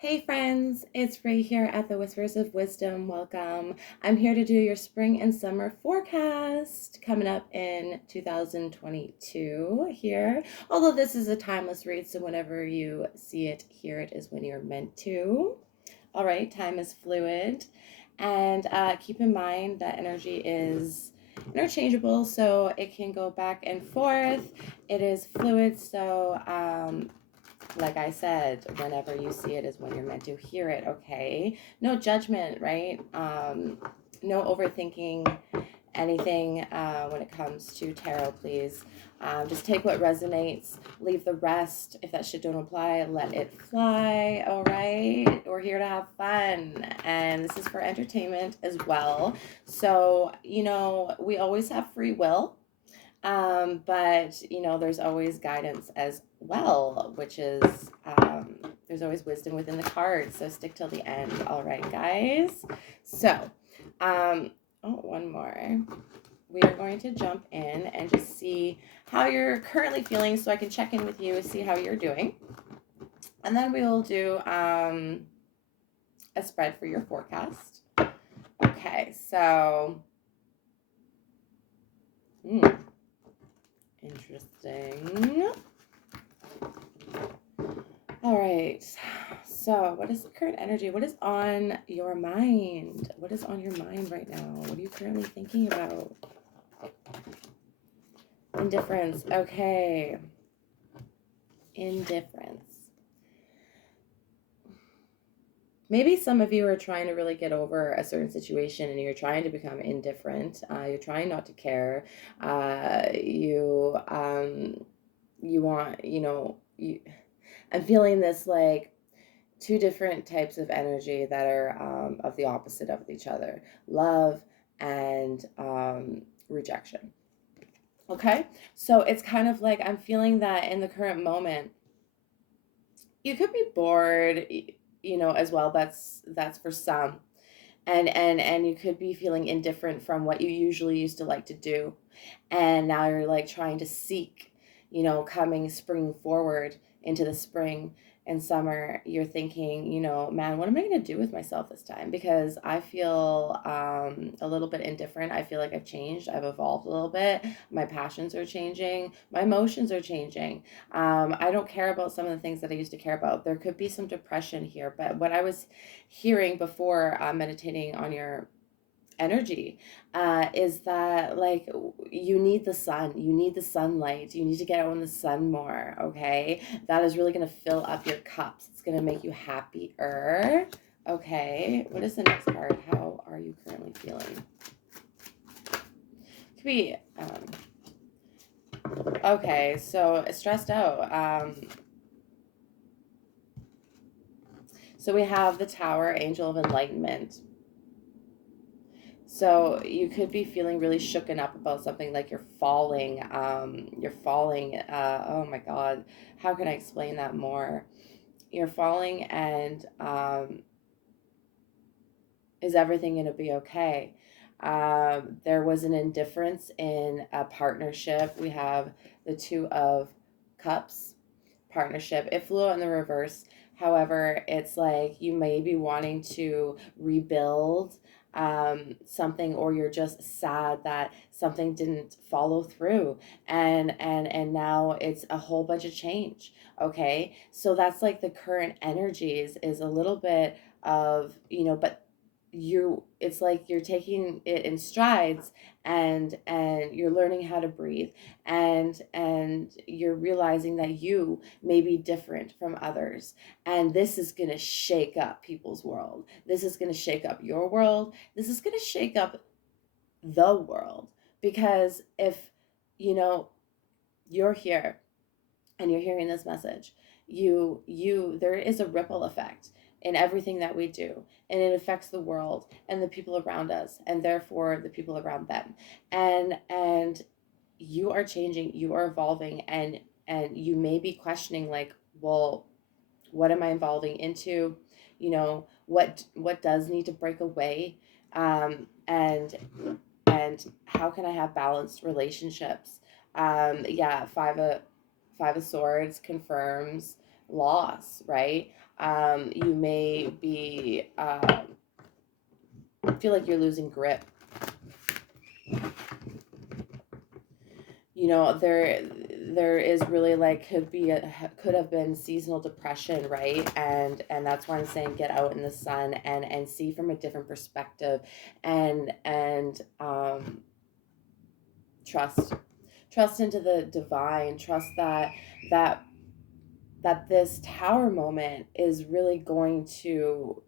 Hey friends, it's Ray here at the Whispers of Wisdom. Welcome. I'm here to do your spring and summer forecast coming up in 2022 here. Although this is a timeless read, so whenever you see it, hear it is when you're meant to. All right, time is fluid. And keep in mind that energy is interchangeable, so it can go back and forth. It is fluid, so like I said, whenever you see it is when you're meant to hear it, okay? No judgment, right? No overthinking anything when it comes to tarot, please. Just take what resonates, leave the rest. If that shit don't apply, let it fly, all right? We're here to have fun, and this is for entertainment as well. So, we always have free will. But there's always guidance as well, which is there's always wisdom within the cards. So stick till the end. All right, guys. So, one more. We are going to jump in and just see how you're currently feeling, so I can check in with you, see how you're doing, and then we will do a spread for your forecast. Okay, so. Interesting. All right. So, what is the current energy? What is on your mind? What is on your mind right now? What are you currently thinking about? Indifference. Okay. Indifference. Maybe some of you are trying to really get over a certain situation and you're trying to become indifferent. You're trying not to care. You want, I'm feeling this like two different types of energy that are of the opposite of each other: love and rejection. Okay, so it's kind of like I'm feeling that in the current moment, you could be bored, as well. That's for some, and you could be feeling indifferent from what you usually used to like to do, and now you're like trying to seek, coming spring forward into the spring and summer. You're thinking, man, what am I going to do with myself this time? Because I feel a little bit indifferent. I feel like I've changed, I've evolved a little bit. My passions are changing, my emotions are changing. I don't care about some of the things that I used to care about. There could be some depression here, but what I was hearing before meditating on your energy is that, like, you need the sun, you need the sunlight, you need to get out in the sun more. Okay, that is really going to fill up your cups. It's going to make you happier. Okay, what is the next card? How are you currently feeling? Could be okay, so stressed out. So we have the Tower, Angel of Enlightenment. So you could be feeling really shooken up about something, like you're falling. Oh my God, how can I explain that more? You're falling, and is everything going to be okay? There was an indifference in a partnership. We have the Two of Cups partnership. It flew out in the reverse. However, it's like you may be wanting to rebuild something, or you're just sad that something didn't follow through, and now it's a whole bunch of change. Okay, so that's like the current energies is a little bit of, but it's like you're taking it in strides, and you're learning how to breathe, and you're realizing that you may be different from others, and this is going to shake up people's world. This is going to shake up your world. This is going to shake up the world, because if you're here and you're hearing this message, there is a ripple effect in everything that we do, and it affects the world and the people around us, and therefore the people around them. And you are changing, you are evolving, and you may be questioning, like, well, what am I evolving into? What does need to break away? And how can I have balanced relationships? Yeah, five of Swords confirms loss, right? You may be feel like you're losing grip. There is really like could have been seasonal depression, right? And that's why I'm saying get out in the sun and see from a different perspective, and trust into the divine, trust that that this tower moment is really going to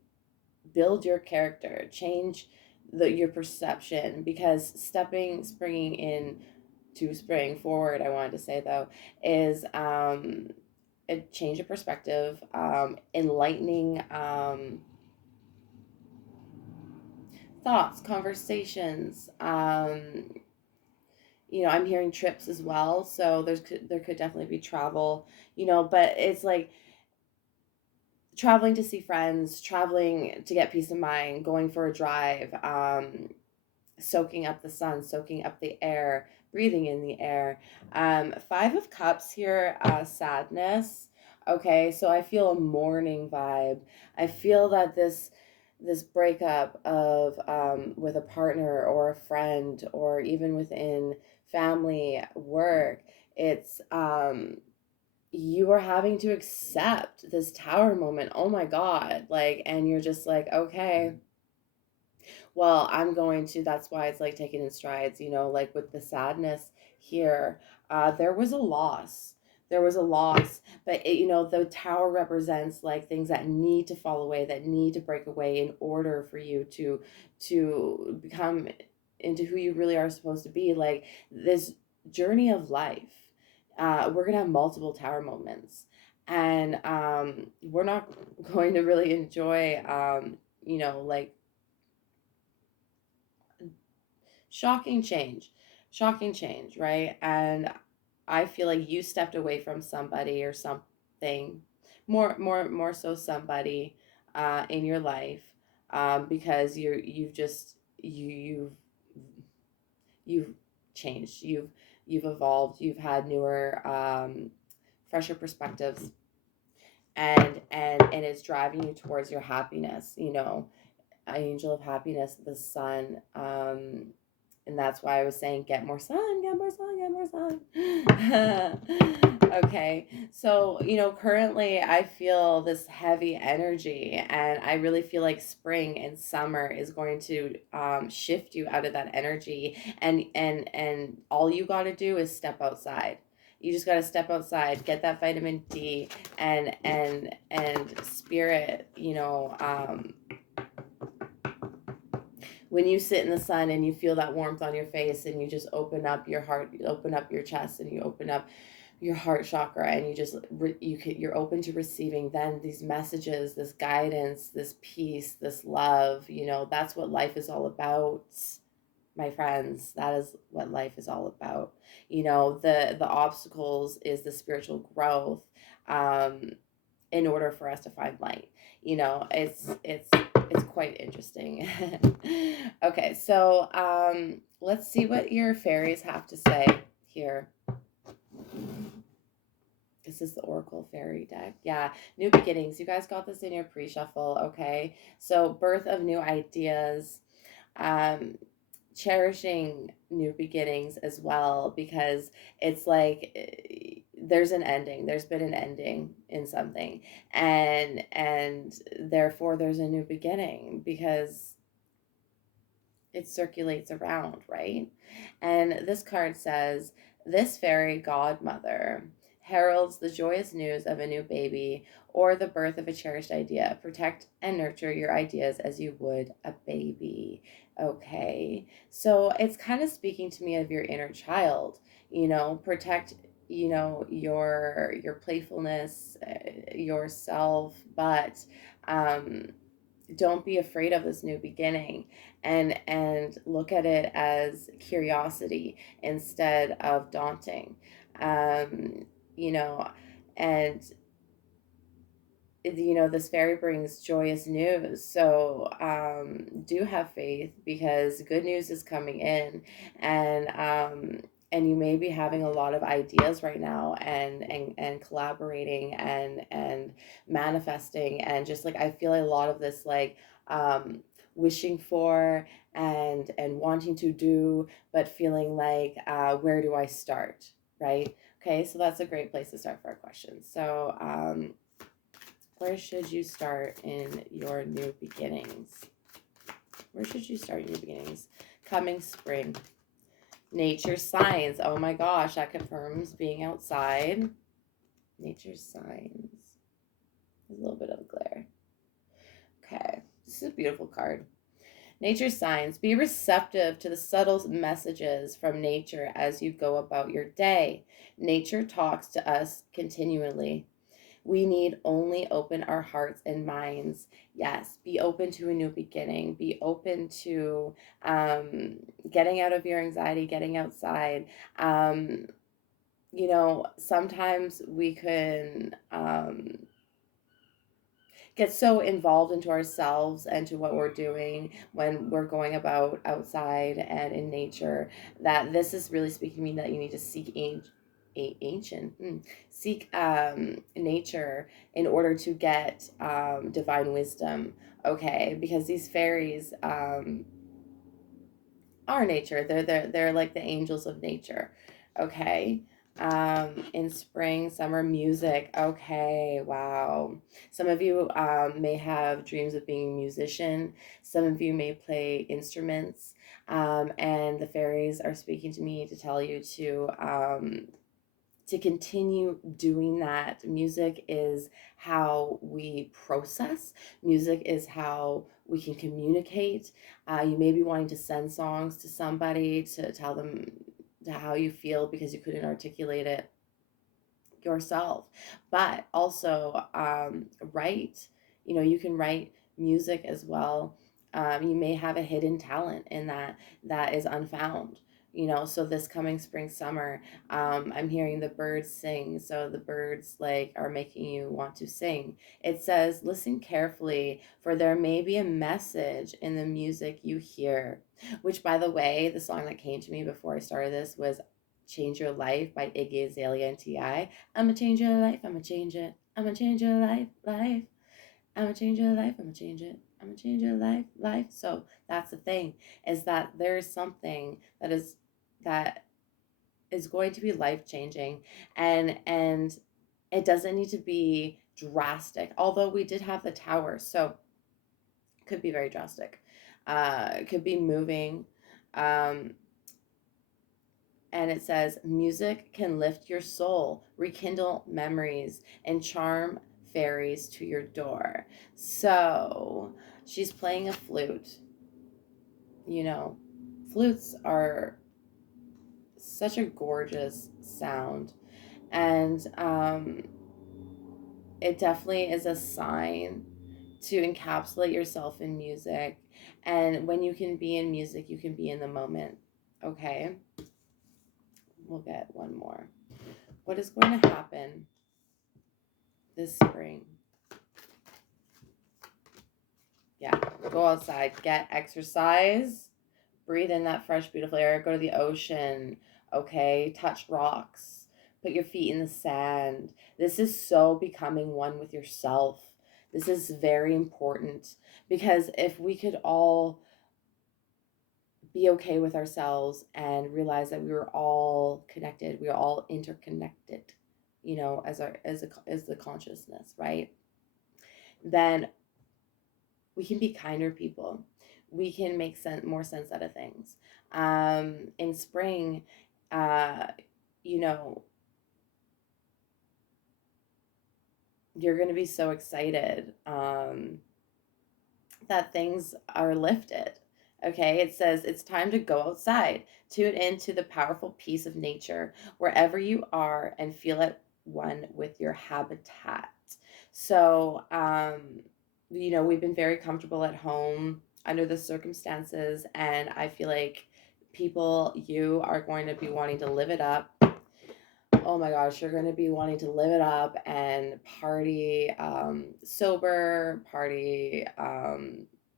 build your character, change your perception, because springing in to spring forward, I wanted to say though, is a change of perspective, enlightening thoughts, conversations. I'm hearing trips as well, so there could definitely be travel. But it's like traveling to see friends, traveling to get peace of mind, going for a drive, soaking up the sun, soaking up the air, breathing in the air. Five of Cups here, sadness. Okay, so I feel a mourning vibe. I feel that this breakup of with a partner or a friend or even within family, work, it's you are having to accept this tower moment. Oh my God. Like, and you're just like, okay, well, that's why it's like taking in strides, like with the sadness here. There was a loss. There was a loss, but the tower represents like things that need to fall away, that need to break away in order for you to become into who you really are supposed to be. Like this journey of life, we're gonna have multiple tower moments, and we're not going to really enjoy, like shocking change, shocking change, right? And I feel like you stepped away from somebody or something, more so somebody in your life, because you've changed, you've evolved, you've had newer, fresher perspectives, and it's driving you towards your happiness. Angel of happiness, the sun. And that's why I was saying get more sun, get more sun, get more sun. Okay, so currently I feel this heavy energy, and I really feel like spring and summer is going to shift you out of that energy, and all you got to do is step outside. You just got to step outside, get that vitamin D, and spirit. When you sit in the sun and you feel that warmth on your face, and you just open up your heart, you open up your chest, and you open up your heart chakra, and you're open to receiving then these messages, this guidance, this peace, this love. That's what life is all about, my friends. That is what life is all about. The obstacles is the spiritual growth, um in order for us to find light. It's quite interesting. Okay, so let's see what your fairies have to say here. This is the Oracle Fairy deck. Yeah, new beginnings. You guys got this in your pre-shuffle, okay? So birth of new ideas, um, cherishing new beginnings as well, because it's like there's an ending. There's been an ending in something, and therefore there's a new beginning, because it circulates around, right? And this card says, this fairy godmother heralds the joyous news of a new baby or the birth of a cherished idea. Protect and nurture your ideas as you would a baby. Okay, so it's kind of speaking to me of your inner child. Protect your playfulness, yourself, but um don't be afraid of this new beginning, and look at it as curiosity instead of daunting. um you know and this fairy brings joyous news, so do have faith, because good news is coming in, and and you may be having a lot of ideas right now, and collaborating and manifesting, and just like I feel a lot of this like wishing for and wanting to do, but feeling like where do I start, right? Okay, so that's a great place to start for our questions. So where should you start in your new beginnings? Where should you start your new beginnings? Coming spring. Nature signs. Oh my gosh, that confirms being outside. Nature signs. There's a little bit of glare. Okay, this is a beautiful card. Nature signs. Be receptive to the subtle messages from nature as you go about your day. Nature talks to us continually. We need only open our hearts and minds. Yes, be open to a new beginning. Be open to getting out of your anxiety, getting outside. Sometimes we can get so involved into ourselves and to what we're doing when we're going about outside and in nature, that this is really speaking to me that you need to seek seek nature in order to get divine wisdom. Okay, because these fairies are nature. They're like the angels of nature. Okay. In spring, summer, music. Okay, wow. Some of you may have dreams of being a musician. Some of you may play instruments. And the fairies are speaking to me to tell you to continue doing that. Music is how we process. Music is how we can communicate. You may be wanting to send songs to somebody to tell them to how you feel because you couldn't articulate it yourself, but also write. You can write music as well. You may have a hidden talent in that is unfound. So this coming spring summer, I'm hearing the birds sing, so the birds like are making you want to sing. It says listen carefully, for there may be a message in the music you hear. Which, by the way, the song that came to me before I started this was Change Your Life by Iggy Azalea and T.I. I'ma change your life, I'ma change it. I'ma change your life. I'ma change your life, I'ma change it. I'ma change your life. So that's the thing, is that there is something that is going to be life changing, and it doesn't need to be drastic. Although we did have the tower, so it could be very drastic. It could be moving. Um, and it says music can lift your soul, rekindle memories, and charm fairies to your door. So she's playing a flute. you know Flutes are such a gorgeous sound, and it definitely is a sign to encapsulate yourself in music. And when you can be in music, you can be in the moment. Okay, we'll get one more. What is going to happen this spring? Yeah, go outside, get exercise, breathe in that fresh, beautiful air, go to the ocean, okay? Touch rocks, put your feet in the sand. This is so becoming one with yourself. This is very important, because if we could all be okay with ourselves and realize that we were all connected, we are all interconnected, as the consciousness, right? Then we can be kinder people. We can make more sense out of things. In spring, uh, you know, you're going to be so excited that things are lifted. Okay, it says it's time to go outside, tune into the powerful peace of nature wherever you are, and feel at one with your habitat. So, we've been very comfortable at home under the circumstances, and I feel like you are going to be wanting to live it up. Oh my gosh, you're going to be wanting to live it up and party sober, party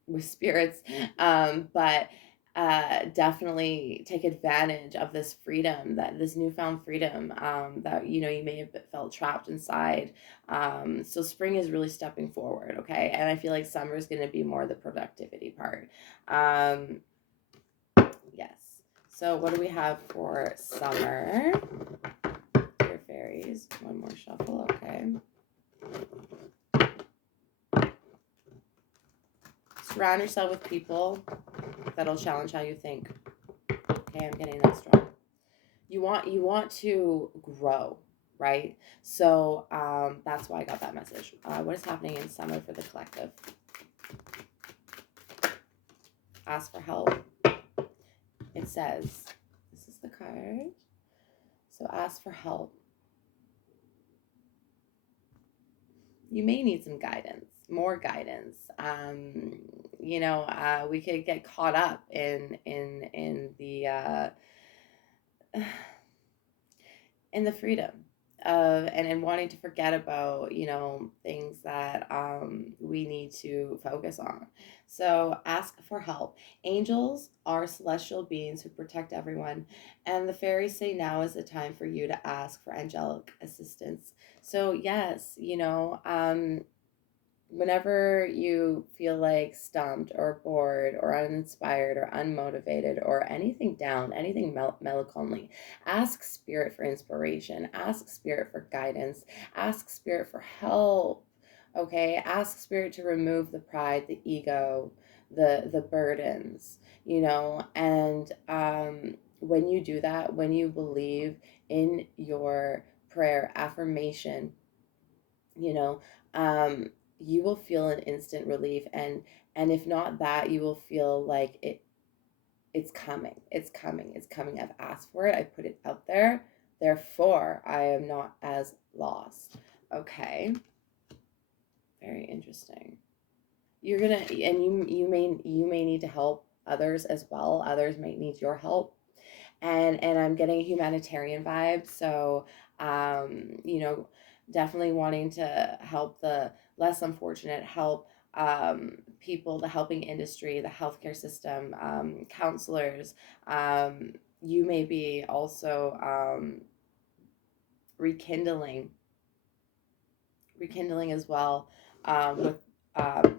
with spirits. But definitely take advantage of this freedom, that this newfound freedom, that you may have felt trapped inside. So spring is really stepping forward, okay? And I feel like summer is going to be more the productivity part. Um, yes. So what do we have for summer? Dear fairies, one more shuffle, okay. Surround yourself with people that'll challenge how you think. Okay, I'm getting that strong. You want to grow, right? So that's why I got that message. What is happening in summer for the collective? Ask for help. It says, this is the card. So ask for help. You may need some guidance, more guidance. We could get caught up in the in the freedom of and wanting to forget about things that we need to focus on. So ask for help. Angels are celestial beings who protect everyone, and the fairies say now is the time for you to ask for angelic assistance. So yes, whenever you feel like stumped or bored or uninspired or unmotivated or anything down, anything melancholy, ask spirit for inspiration, ask spirit for guidance, ask spirit for help. Okay, ask spirit to remove the pride, the ego, the burdens, and when you do that, when you believe in your prayer affirmation, you know um you will feel an instant relief, and if not that, you will feel like it's coming. I've asked for it, I put it out there, therefore I am not as lost. Okay, very interesting. You're gonna and you may need to help others as well. Others might need your help, and I'm getting a humanitarian vibe. So, you know, definitely wanting to help the less unfortunate, help people, the helping industry, the healthcare system, counselors. You may be also rekindling, rekindling as well, with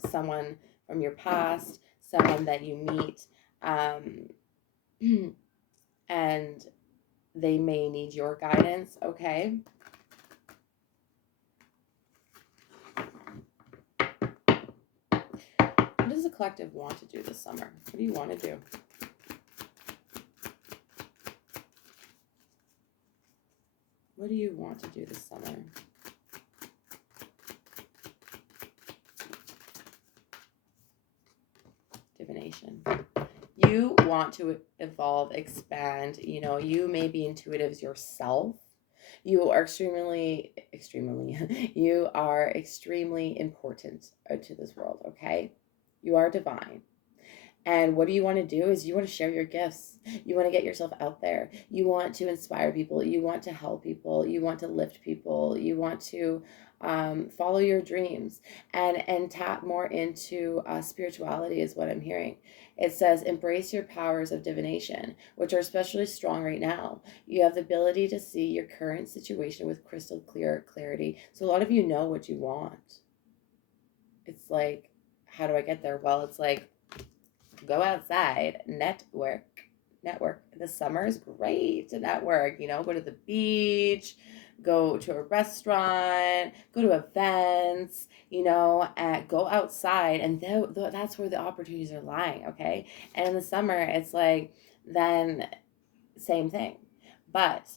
someone from your past, someone that you meet, um, and they may need your guidance, okay? What does the collective want to do this summer? What do you want to do? What do you want to do this summer? Divination. You want to evolve, expand. You may be intuitives yourself. You are extremely, you are extremely important to this world, okay? You are divine. And what do you want to do is you want to share your gifts. You want to get yourself out there. You want to inspire people. You want to help people. You want to lift people. You want to follow your dreams and tap more into spirituality is what I'm hearing. It says, embrace your powers of divination, which are especially strong right now. You have the ability to see your current situation with crystal clear clarity. So a lot of you know what you want. It's like, how do I get there? Well, it's like, go outside, network. The summer is great to network. Go to the beach, go to a restaurant, go to events, and go outside, and that's where the opportunities are lying. Okay, and in the summer it's like, then same thing, but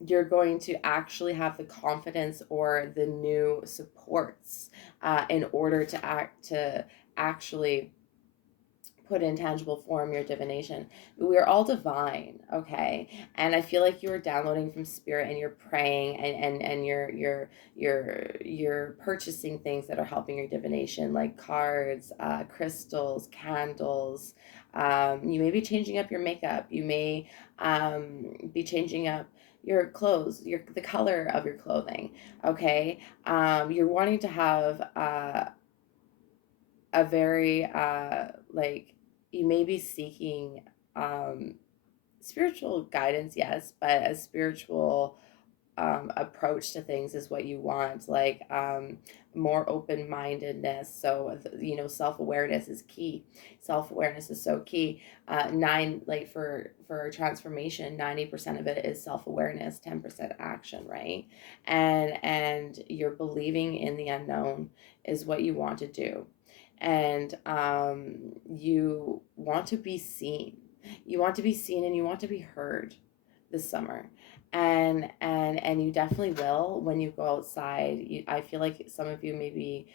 you're going to actually have the confidence or the new supports in order to actually put in tangible form your divination. We're all divine, okay? And I feel like you are downloading from spirit, and you're praying, and you're purchasing things that are helping your divination, like cards, crystals, candles. You may be changing up your makeup. You may be changing up your clothes, the color of your clothing, okay? You're wanting to have a very like you may be seeking spiritual guidance, yes, but a spiritual approach to things is what you want, like more open-mindedness. So self-awareness is key. Self-awareness is so key. Nine like for transformation, 90% of it is self-awareness, 10% action, right? And you're believing in the unknown is what you want to do. And you want to be seen. You want to be seen and you want to be heard this summer. And you definitely will when you go outside. I feel like some of you may be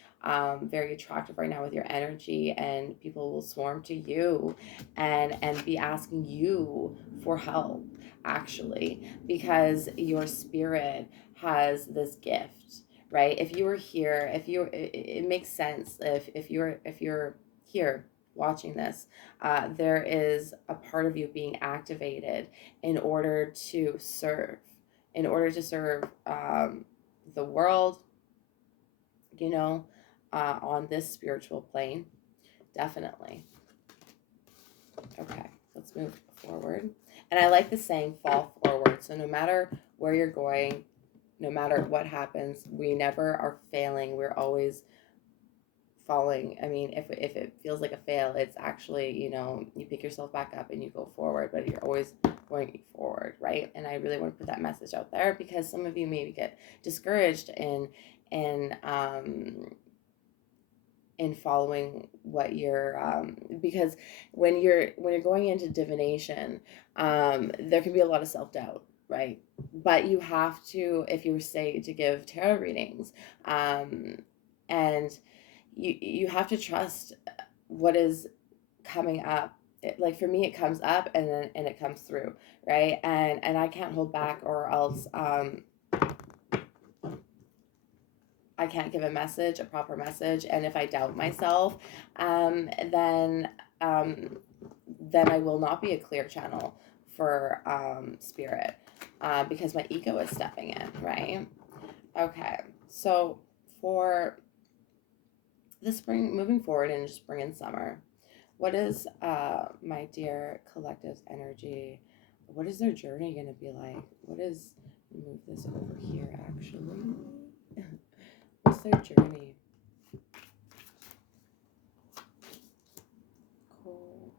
very attractive right now with your energy, and people will swarm to you and be asking you for help, actually, because your spirit has this gift, right? If you were here, if you it makes sense if you're here watching this, there is a part of you being activated in order to serve, the world, you know, on this spiritual plane. Definitely. Okay, let's move forward. And I like the saying, fall forward. So no matter where you're going, no matter what happens, we never are failing. We're always falling. I mean, if it feels like a fail, it's actually, you pick yourself back up and you go forward, but you're always going forward, right? And I really want to put that message out there because some of you maybe get discouraged in in following what you're because when you're going into divination, there can be a lot of self-doubt, right? But you have to, if you were say to give tarot readings, and you have to trust what is coming up. Like for me, it comes up and it comes through, right? And I can't hold back, or else I can't give a proper message. And if I doubt myself, then I will not be a clear channel for spirit, because my ego is stepping in, right? Okay, so for the spring, moving forward into spring and summer, what is my dear collective's energy? What is their journey going to be like? What is, move this over here actually. What's their journey? Cool.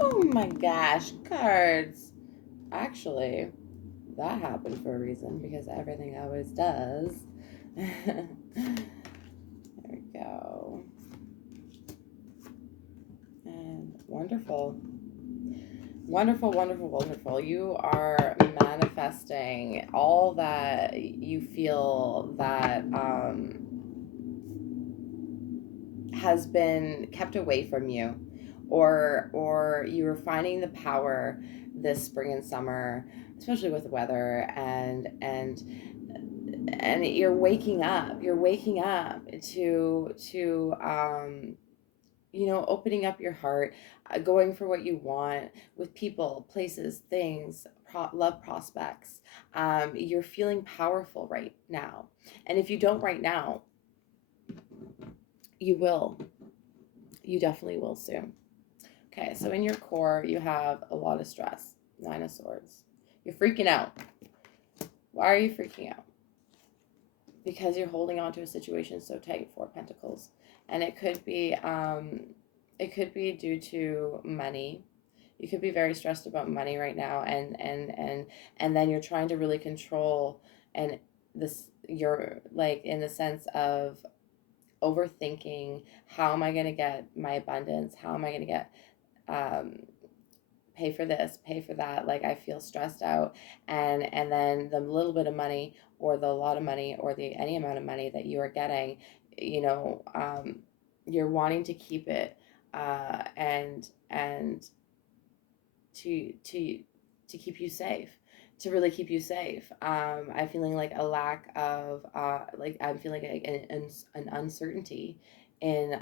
Oh my gosh, cards. Actually, that happened for a reason, because everything always does. There we go. And wonderful. Wonderful, wonderful, wonderful. You are manifesting all that you feel that has been kept away from you, or you are finding the power this spring and summer, especially with the weather, and you're waking up to opening up your heart, going for what you want with people, places, things, love prospects. You're feeling powerful right now, and if you don't right now, you will. You definitely will soon. Okay, so in your core, you have a lot of stress. Nine of Swords. You're freaking out. Why are you freaking out? Because you're holding on to a situation so tight. Four Pentacles. And it could be due to money. You could be very stressed about money right now, and then you're trying to really control, and this, you're like in the sense of overthinking, how am I going to get my abundance? How am I going to get pay for this, pay for that? Like, I feel stressed out, and then the little bit of money, or the lot of money, or the any amount of money that you are getting, you're wanting to keep it, and to keep you safe, to really keep you safe. I'm feeling like a lack of, like I'm feeling like an uncertainty in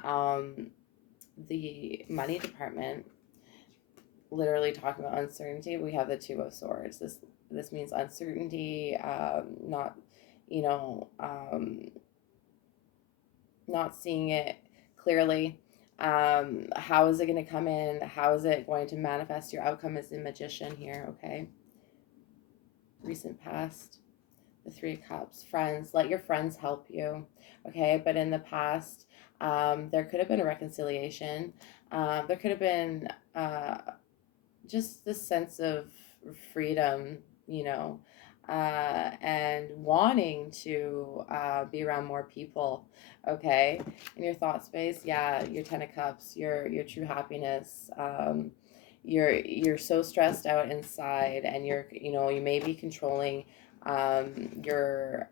the money department, literally talking about uncertainty, we have the Two of Swords. This means uncertainty, not, you know, not seeing it clearly. How is it going to come in? How is it going to manifest? Your outcome is the Magician here, okay? Recent past, the Three of Cups. Friends, let your friends help you, okay? But in the past, there could have been a reconciliation. There could have been just this sense of freedom, you know, and wanting to be around more people, okay? In your thought space, yeah, your Ten of Cups, your true happiness. You're so stressed out inside, and you may be controlling your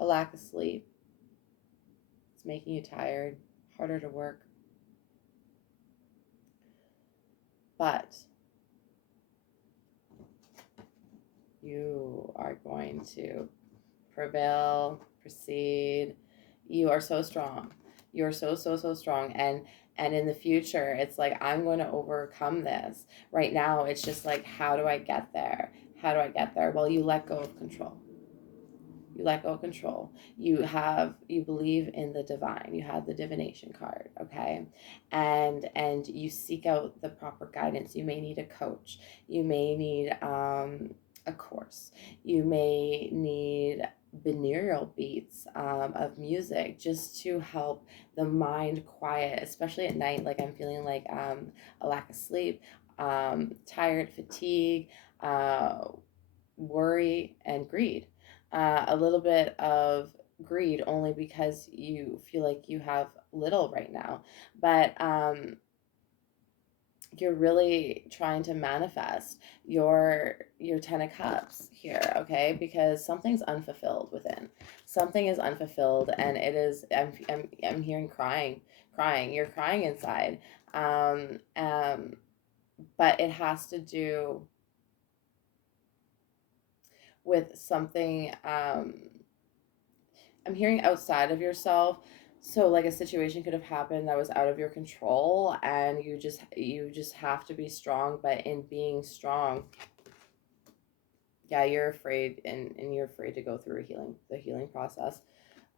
a lack of sleep. It's making you tired, harder to work. But you are going to prevail, proceed. You are so strong. You are so strong. And in the future, it's like, I'm going to overcome this. Right now, it's just like, how do I get there? How do I get there? Well, you let go of control. You let go of control. You believe in the divine. You have the divination card, okay? And you seek out the proper guidance. You may need a coach. You may need a course. You may need binaural beats of music just to help the mind quiet, especially at night. Like, I'm feeling like a lack of sleep, tired, fatigue, uh, worry, and greed. A little bit of greed only because you feel like you have little right now. But you're really trying to manifest your Ten of Cups here, okay? Because something's unfulfilled within. Something is unfulfilled, and it is. I'm hearing crying. You're crying inside, um, um, but it has to do with something. I'm hearing outside of yourself. So like a situation could have happened that was out of your control, and you just have to be strong. But in being strong, yeah, you're afraid, and you're afraid to go through the healing process.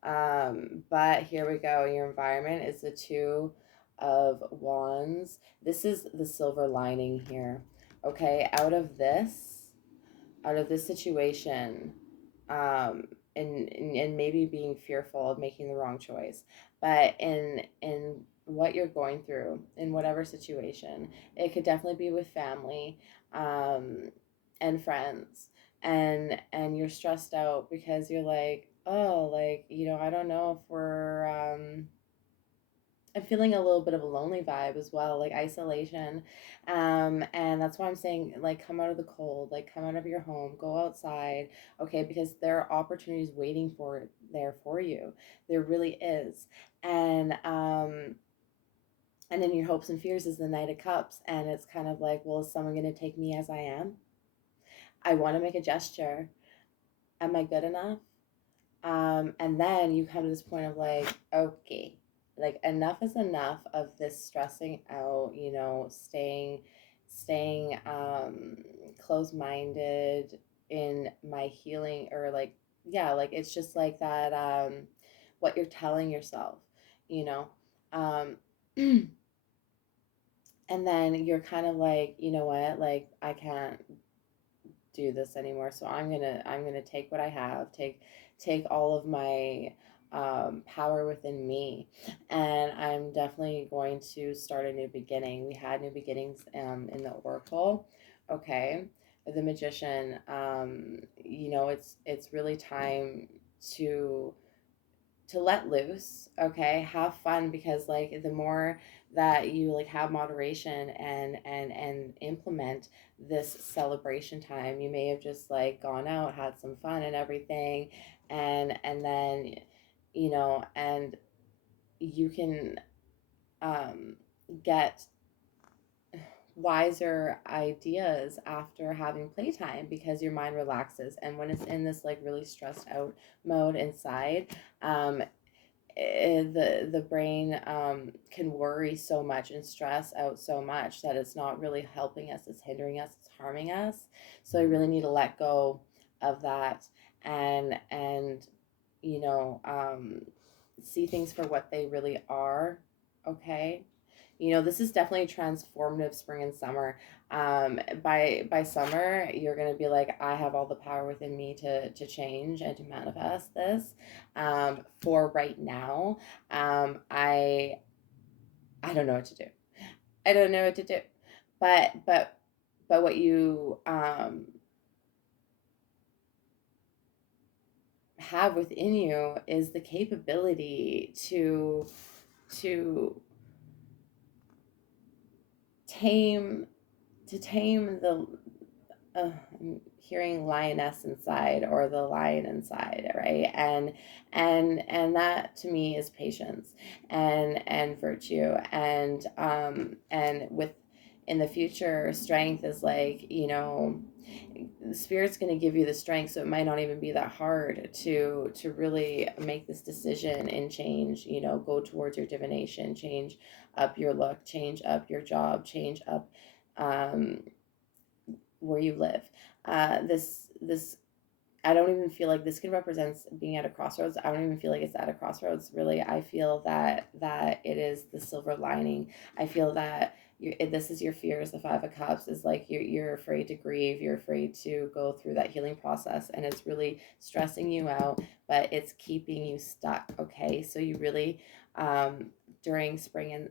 But here we go. Your environment is the Two of Wands. This is the silver lining here. Okay, out of this situation, um, and maybe being fearful of making the wrong choice, but in what you're going through in whatever situation, it could definitely be with family, um, and friends, and you're stressed out because you're like, oh, like, I don't know if we're I'm feeling a little bit of a lonely vibe as well, like isolation. And that's why I'm saying, like, come out of the cold, like, come out of your home, go outside, okay? Because there are opportunities waiting for you. There really is. And in your hopes and fears is the Knight of Cups, and it's kind of like, well, is someone going to take me as I am? I want to make a gesture. Am I good enough? And then you come to this point of like, okay, like, enough is enough of this stressing out, staying closed-minded in my healing, or like, yeah, like, it's just like that, what you're telling yourself, you know. Um, and then you're kind of like, you know what, like, I can't do this anymore, so I'm gonna take what I have, take all of my power within me, and I'm definitely going to start a new beginning. We had new beginnings in the Oracle, okay? The Magician, it's really time to let loose, okay? Have fun, because like, the more that you like have moderation and implement this celebration time, you may have just like gone out, had some fun and everything, and then and you can get wiser ideas after having playtime, because your mind relaxes. And when it's in this like really stressed out mode inside, um, the brain can worry so much and stress out so much that it's not really helping us, it's hindering us, it's harming us. So I really need to let go of that, and see things for what they really are. Okay. This is definitely a transformative spring and summer. By summer, you're gonna be like, I have all the power within me to change and to manifest this. For right now, I don't know what to do. I don't know what to do, but what you have within you is the capability to tame the I'm hearing lioness inside, or the lion inside, right? And that to me is patience and virtue, and with in the future, strength is like, the spirit's going to give you the strength, so it might not even be that hard to really make this decision and change, go towards your divination, change up your look, change up your job, change up um, where you live. This I don't even feel like this can represent being at a crossroads. I don't even feel like it's at a crossroads, really. I feel that it is the silver lining. I feel that this is your fears. The Five of Cups is like you're afraid to grieve. You're afraid to go through that healing process, and it's really stressing you out, but it's keeping you stuck. Okay, so you really, during spring,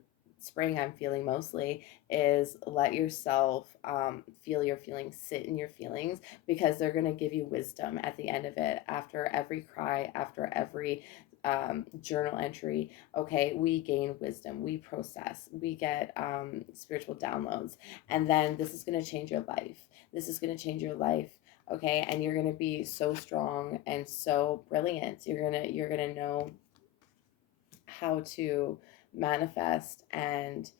I'm feeling mostly is let yourself feel your feelings, sit in your feelings, because they're going to give you wisdom at the end of it. After every cry, after every journal entry, okay, we gain wisdom, we process, we get spiritual downloads, and then this is going to change your life. This is going to change your life. Okay, and you're going to be so strong and so brilliant. You're gonna know how to manifest and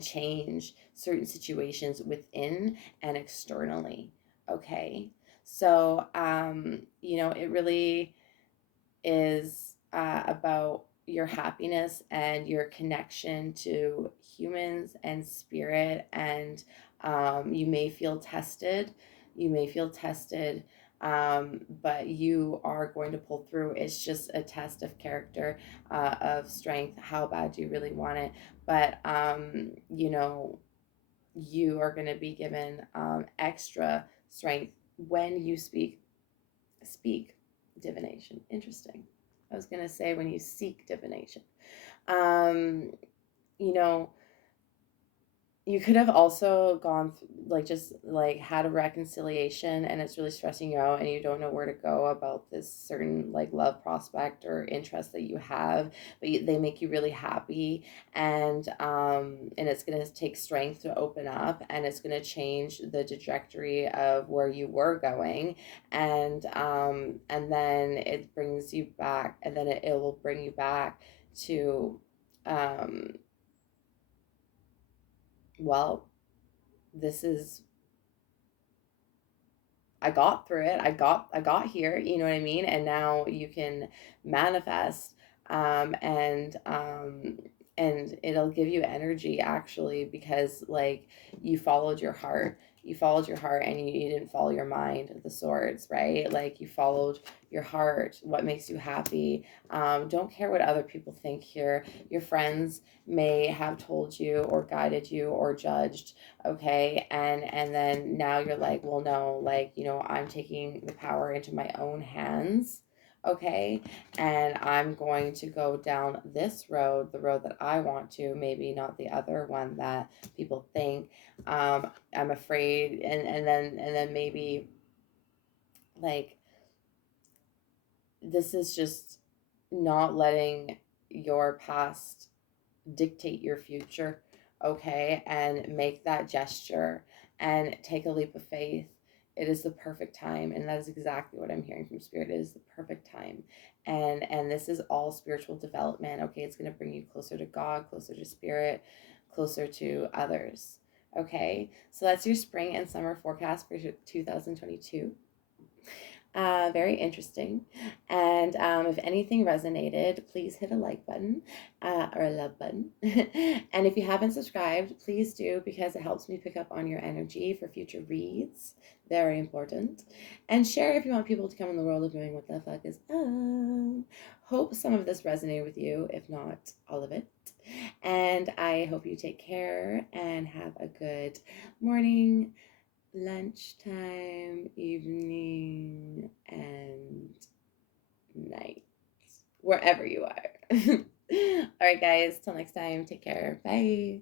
change certain situations within and externally. Okay, so it really is about your happiness and your connection to humans and spirit, and you may feel tested. You may feel tested, but you are going to pull through. It's just a test of character, of strength. How bad do you really want it? But you are going to be given extra strength when you speak divination. Interesting. I was going to say when you seek divination. Um, you know, you could have also gone like just like had a reconciliation, and it's really stressing you out, and you don't know where to go about this certain like love prospect or interest that you have, but they make you really happy, and it's going to take strength to open up, and it's going to change the trajectory of where you were going, and then it brings you back, and then it will bring you back to um well, this is I got through it. I got here, you know what I mean? And now you can manifest, and it'll give you energy, actually, because like you followed your heart. You followed your heart, and you didn't follow your mind, the swords, right? Like you followed your heart, what makes you happy. Don't care what other people think here. Your friends may have told you or guided you or judged, okay, and then now you're like, well, no, like, I'm taking the power into my own hands, okay, and I'm going to go down this road, the road that I want to, maybe not the other one that people think. I'm afraid, and then maybe like this is just not letting your past dictate your future, okay, and make that gesture and take a leap of faith. It is the perfect time, and that is exactly what I'm hearing from spirit. It is the perfect time, And this is all spiritual development. Okay, it's going to bring you closer to God, closer to spirit, closer to others. Okay, so that's your spring and summer forecast for 2022. Very interesting. And if anything resonated, please hit a like button or a love button. And if you haven't subscribed, please do, because it helps me pick up on your energy for future reads. Very important. And share if you want people to come in the world of knowing what the fuck is up. Hope some of this resonated with you, if not all of it. And I hope you take care and have a good morning, lunchtime, evening, and night, wherever you are. All right, guys, till next time, take care. Bye.